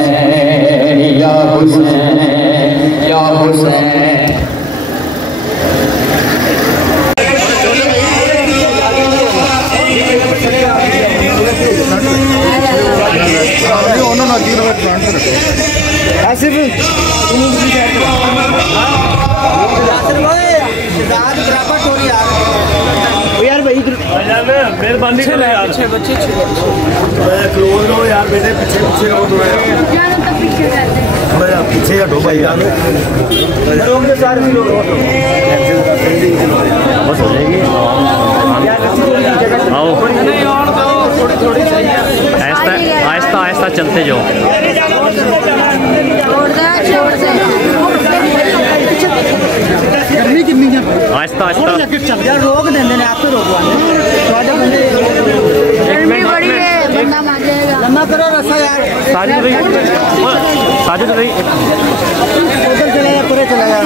हुसैन या हुसैन या हुसैन। यार भाई मेहरबानी करो यार, पीछे बच्चे क्लोज रहो यार बेटे, पीछे पीछे रहो थोड़ा यार, पीछे हटो भाई यार, बस हो जाएगी। आओ आहिस्ता आहिस्ता आहिस्ता चलते जाओ। आहिस्ता आहिस्ता यार रोक देंगे आप तो रोकवाने बड़ी है, बंदा मार जाएगा। लम्बा करो रास्ता यार। साजिद भाई उधर चला जा, पूरे चला जा।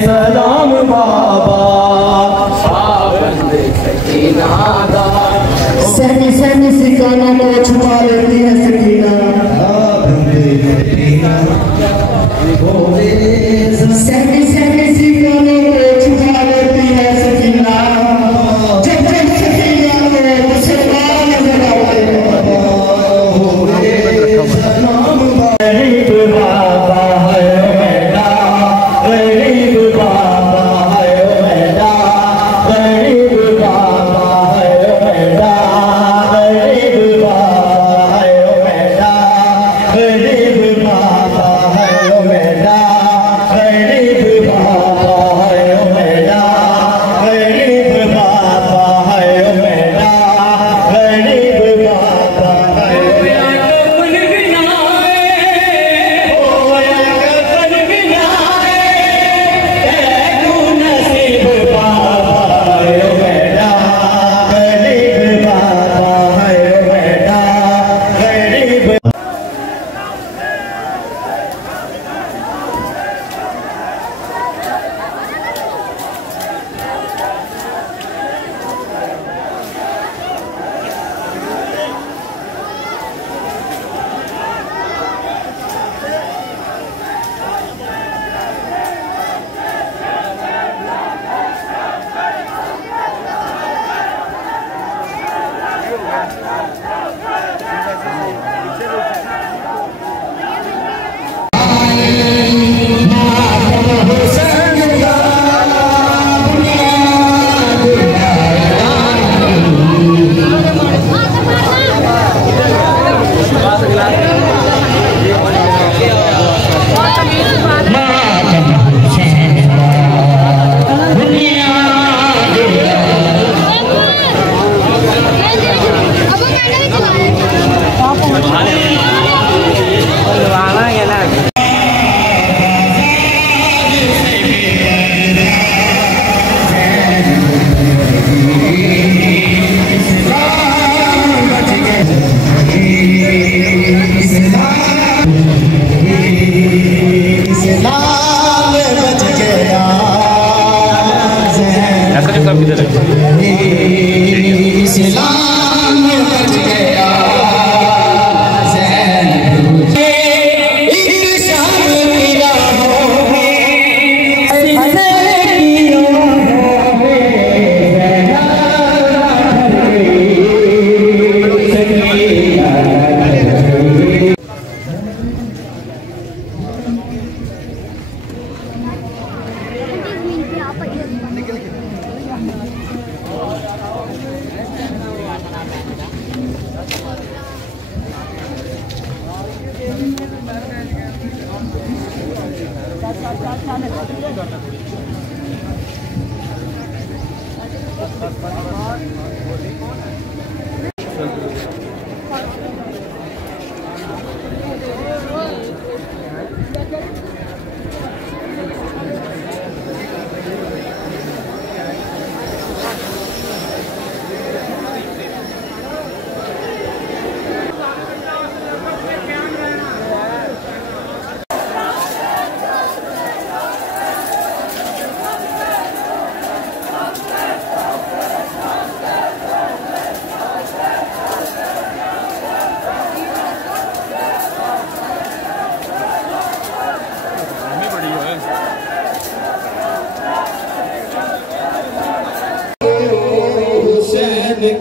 सलाम बाबा सन सन सिकाना को छुपा लेती है सकीना, सन सन सिकाना को छुपा लेती है सकीना, जब जब सकीना को मुसलमान नजर आते बाबा है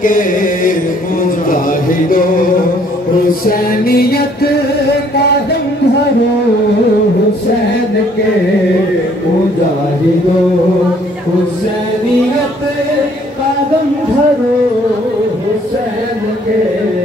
के मुजाहिदो हुसैनियत का दम भरो, हुसैन के मुजाहिदो हुसैनियत का दम भरो, हुसैन के